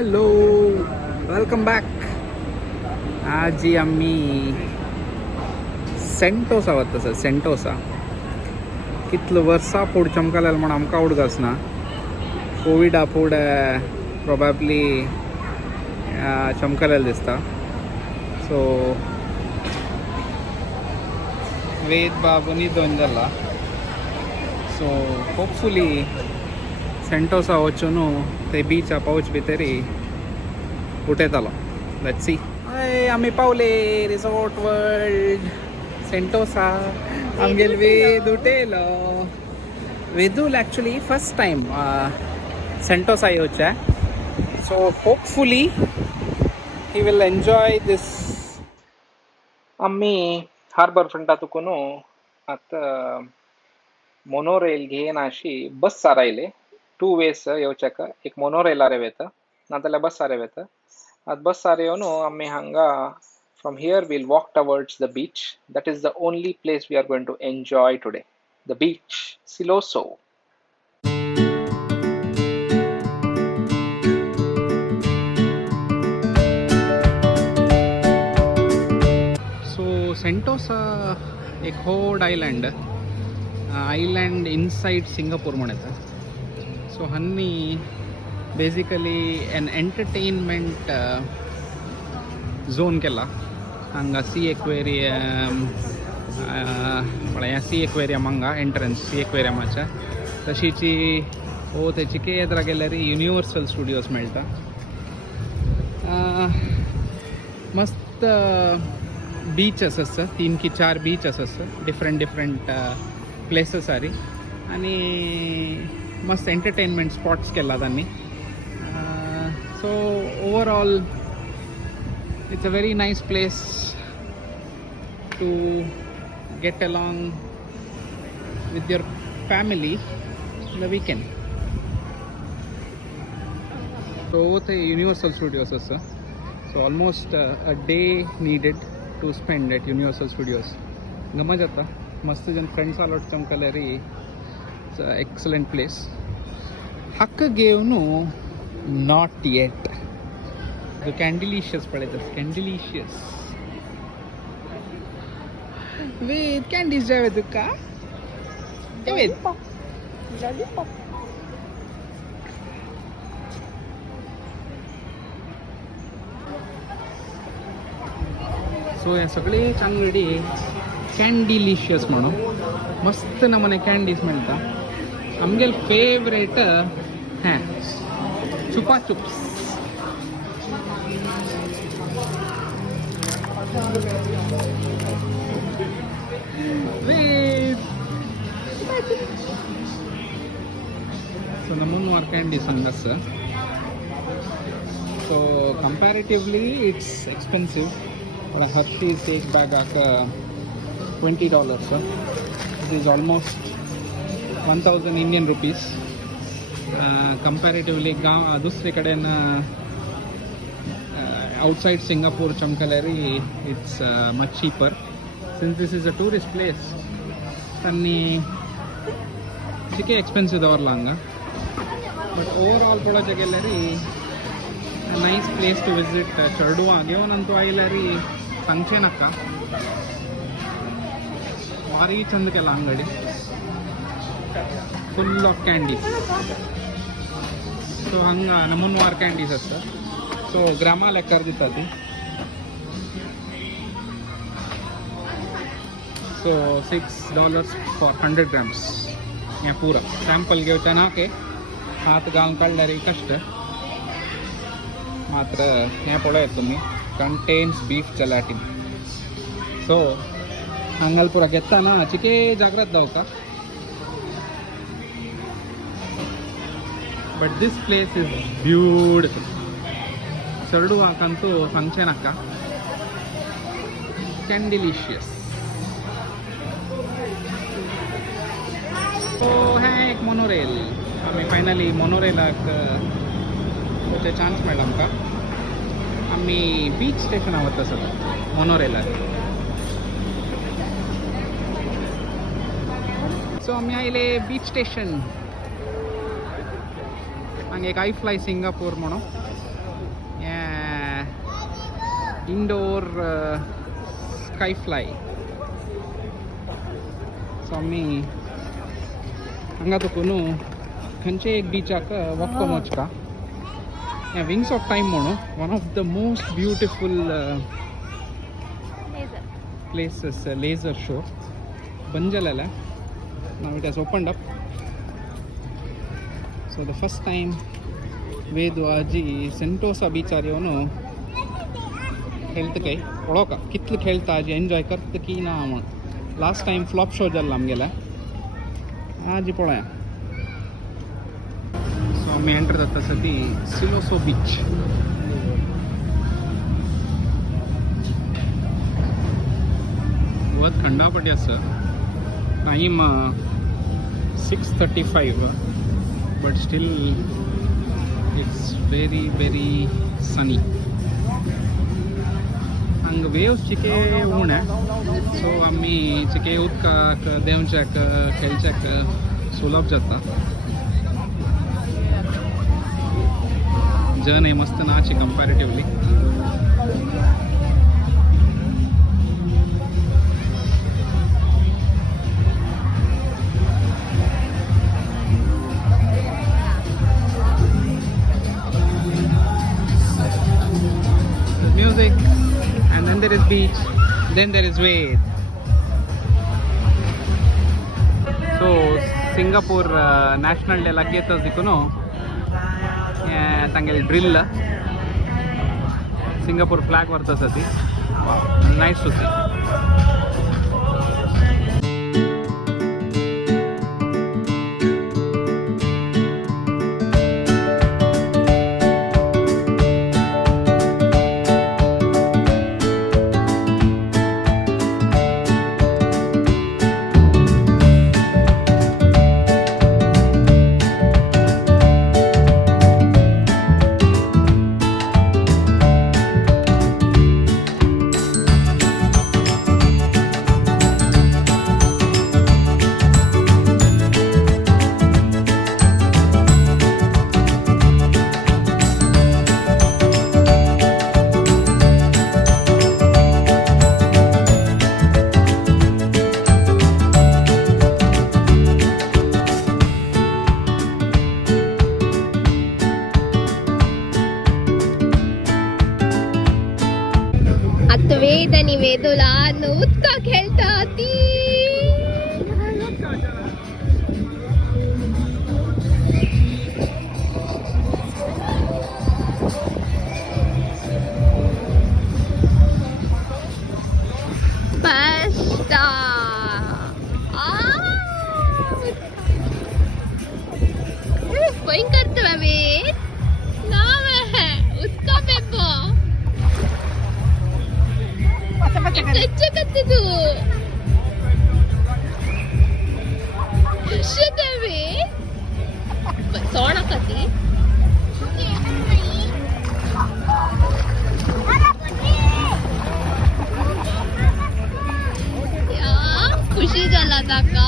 Hello, welcome back. आजी आम्ही Sentosa वता सर. सेंटोसा कितलं वर्सां फूड चमकलें म्हण आमकां उडगास ना. कोविडा फूड प्रोबॅबली चमकलें दिसता. सो वेद बाबुनी दोन जाला. सो होपफुली सेंटोसा वचून ते बीच पावच भितरी उठयतलो. Let's see. हय आमी पावले रिसॉर्ट वर्ल्ड सेंटोसा. आमगेल वेद उठयलो. वेदूल एक्चुअली फर्स्ट टाइम सेंटोसा येवचे. So hopefully he will enjoy this. आम्ही हार्बर फ्रंटातून आतां मोनोरेल घेयन अशी बस सारायले. 2 ways येवचेका. एक मोनोरेलार वयता नाजाल्यार बसार वयता. आतां बसार येवन आमी हांगा from here we'll walk towards the beach. That is the only place we are going to enjoy today. The beach Siloso. So Sentosa एक होड आयलँड इनसाइड सिंगापूर म्हण येता. सो हांनी बेसिकली एन एंटरटेनमेंट झोन केला. हांगा sea aquarium म्हळ्यार sea aquarium हांगा entrance sea एक्वेरियमाच्या. तशीची तेची येद्रा गेल्यार युनिवर्सल स्टुडियोज मेळटा. मस्त बीचस आसा. 3 की 4 बीचस आसा. डिफरंट प्लेसेस आरी. आनी मस्त एंटरटेनमेंट स्पॉट्स केला तांणी. So overall it's a very nice place to get along with your family in the weekend. So ते युनिवर्सल स्टुडियोज आसा. So almost a day needed to spend at Universal Studios. गमत जाता. मस्त जन friends आलोट चमकल्यार इट्स अ एक्सलेंट प्लेस. हक्क घेवन नॉट येट. द कॅन्डिलिशियस पळयता. कॅन्डिलिशियस वेद कॅन्डीज जाय तुका. वेद सो हे सगळे चांगडी कॅन्डिलिशियस म्हणून मस्त नमुने कॅन्डीज मेळटा. आमगेल फेवरेट चुपा चुप्स. सो नमुनवार कॅन्डीज हांगासर. सो कंपॅरेटिवली इट्स एक्सपेन्सिव. Hershey's एक बॅगाक $20. It is almost 1000 Indian rupees. Comparatively दुसरे कडेन outside Singapore चमकल्यारी it's much cheaper. Since this is a tourist place तांणी तिके एक्सपेन्सिव दवरला हांगा. बट ओवरऑल पळोवचें गेल्यारी नाइस प्लेस टू विजीट. चर्डुवा घेवन अंतू आयल्यारी सांगचे नाका. भारी चंद केला अंगडी. Full of candies. सो हांगा नमुनवार कॅन्डीज आसता. सो ग्रामा लेकार दिता ती. So $6 for 100 grams. हें पुरा सॅम्पल घेवचें ना के हात घालून काडल्यार कश्ट. मात्र हें पळयात तुमी कंटेन्स बीफ जेलाटिन. सो हांगाल पुरा घेता ना चिके जाग्रत जावका. But this place is beautiful. चर्डुवाकंतू सांगचें नाका. कॅन्डिलिशियस. सो हें एक मोनोरेल. आमी फायनली मोनोरेलाक वचचे चान्स मेळ्ळा आमकां. आमी बीच स्टेशना वता सर मोनोरेलार. सो आमी आयले बीच स्टेशन. हांगा एक आय फ्लाय सिंगापूर म्हणून इंडोर स्काय फ्लाय. सो आमी हांगा तुकून खंयचे एक बिचाक walk वचका. Yeah, Wings of Time म्हणून one of the most beautiful places, laser show ಬಂದ್ ಜಾಲಲ್ಲ. Now it has opened up. So the first time Vedu आजी सेंटोसा बीच आर्योनु खेळत काय पळोवका कितले खेळता आजी एन्जॉय करता की ना म्हण. लास्ट टाइम फ्लॉप शो जाल्लो आमगेला आजी पळोवया. सो आमी एंटर जाता सदी सिलोसो बीच. वत थंडापटी आसा. Time 6:35 but still it's very sunny. हांगा वेव्स चिके उणे. सो आमी चिके उदकाक देंवच्याक खेळच्याक सुलभ जाता. जर्नी मस्त नाची कंपॅरेटिवली. Music, and then there is beach, then there is wave. So Singapore National Day lagetas dikuno tangel drill Singapore flag varta sati. Nice to see. वेदनी वेदुला उदका खेळता ती. बस्ता भयंकर वेद नाव है उसका बेबो. ಕಚ್ಚಕತ್ತಿದು ಕೃಷ್ಣದೇವಿ ಸೋಣಕತ್ತಿ. ಖುಷಿ झाला का.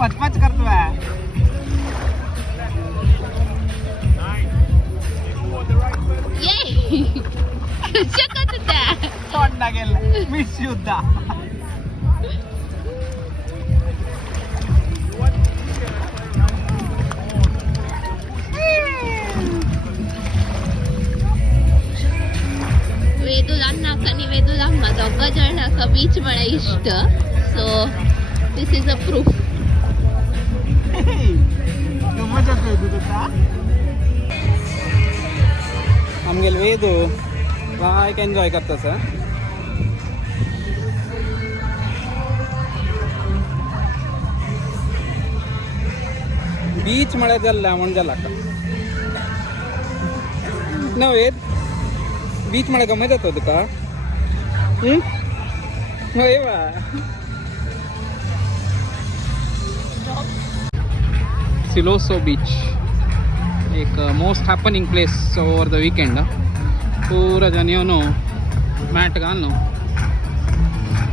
पचपच करतोय. शकत त्या तोंडा गेला मिस युद्धा. वेदुला नाका वेदुला दोघ जणांका बीच मला इष्ट. So this is a proof. आमगेल वेदू लायक एन्जॉय करता सर. बीच म्हळ्यार जाल्ला म्हण जाला ना वेद. बीच म्हळ्यार गमत जाता तुका. हय वा. सिलोसो बीच एक most happening place over the weekend. पूरा जन येवन मॅट घालून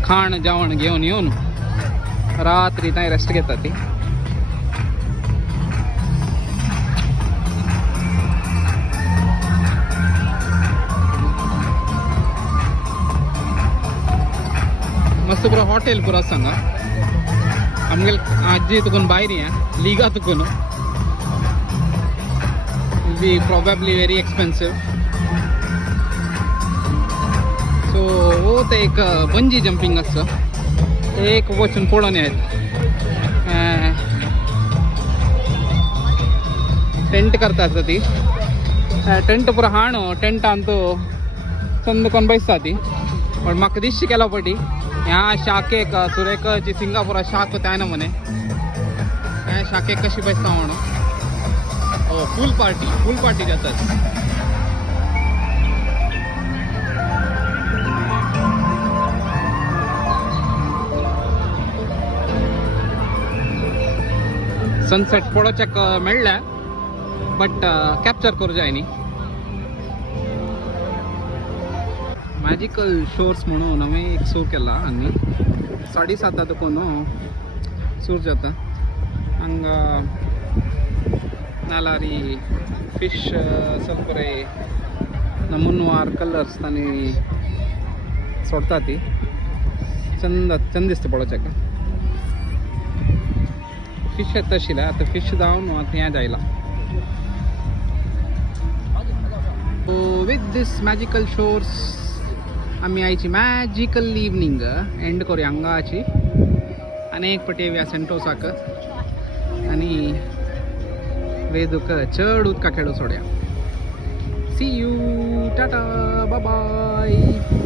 खाण जेवण घेवन येवन रात्री नाही रेस्ट घेतात ती. मस्त पुरा हॉटेल पुरा सांगा आमगेल आजी तुकून भायर या लिगा तुकून बी प्रॉबॅबली व्हेरी एक्सपेन्सिव. सो हो ते एक बंजी जंपिंग असतं एक वचून पडून आहेत. टेंट करता असता ती टेंट पुरा हाण टेंट आणतो चंद कोण बसता ती. पण म्हाका दिसची केला पटी ह्या शाखेक सुरेखची सिंगापुरा शाख होत्या ना म्हणे ह्या शाखेक कशी बसता म्हणून. फुल पार्टी जातात. सनसेट पळोवच्याक मेळ्ळ्या बट कॅप्चर करू जायनी. मॅजिकल शोर्स म्हणून आम्ही एक सूर केला आणि 7:30 देखून सूर जाता हांगा नालारी फिश ಸ್ವಲ್ಪ नमुनवार कलर्स तांणी सोडता ती चंद दिसता पळोवच्याक. फिश येता आशिल्लें आतां फिश जावन आतां हें जायला. So with these magical shores आमी आयची मॅजिकल इवनिंग एंड करूया हांगाची. आनी एक पटी येवया सेंटोसाक आनी वेदूक चड उदका खेळू सोडया. सी यू टाटा बाय बाय.